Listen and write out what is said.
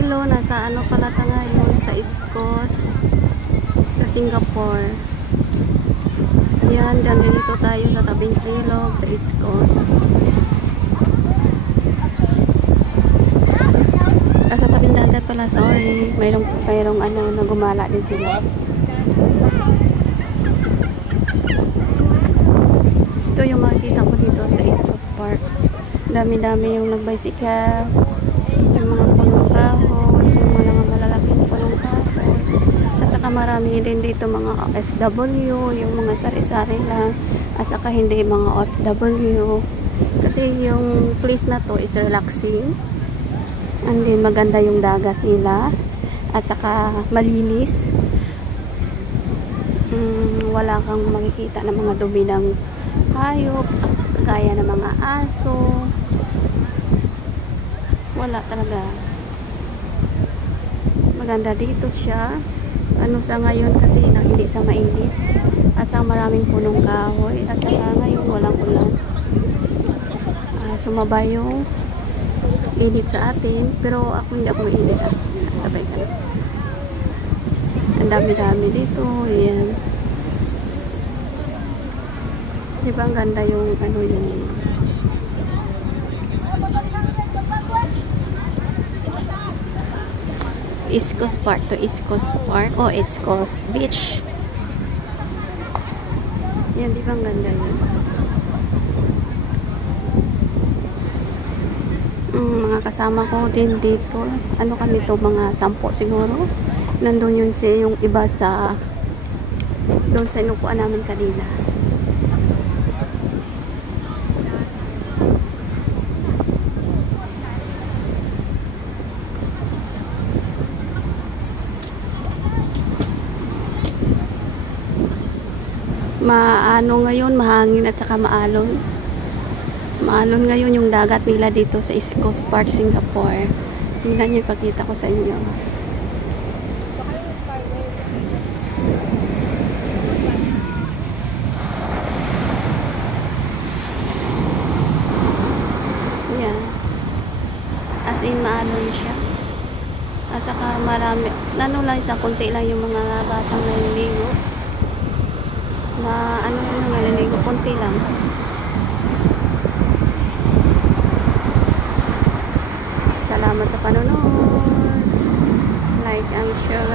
Hello, nasa ano pala ta ngayon? Sa East Coast, sa Singapore. Yan, dito tayo sa tabing ilog sa East Coast. Sa tabing dagat pala, sorry. Mayroong ano, nagumala din sila. Ito yung makikita ko dito sa East Coast Park. Dami-dami yung nag-bicycle, yung mga punong kahoy, yung mga malalaking punong kahoy. At saka marami din dito mga OFW, yung mga sari-sari lang. At saka hindi mga OFW. Kasi yung place na to is relaxing. And then maganda yung dagat nila. At saka malinis. Wala kang makikita ng mga dumi ng hayop, gaya ng mga aso. Wala talaga. Maganda dito siya. Ano sa ngayon kasi hindi sa mainit. At sa maraming punong kahoy. At saka ngayon walang ulan. Sumaba yung init sa atin. Pero ako hindi ako mainit. Sabay ka na. Ang dami-dami dito. Ayan. Diba ang ganda yung ano yung East Coast Park to East Coast Park o East Coast Beach. Yan, diba ang ganda yun? Mga kasama ko din dito. Ano kami to, mga 10 siguro. Nandun yun yung iba sa doon sa inupuan namin kanina. Maano ngayon, mahangin at saka maalon. Maalon ngayon yung dagat nila dito sa East Coast Park, Singapore. Tingnan niyo, ipakita ko sa inyo. Yan. As in, maalon siya. At saka marami, ano lang, kunti lang yung mga batang naliligo. Ano yung naliligo, konti lang. Salamat sa panonood. Like and share.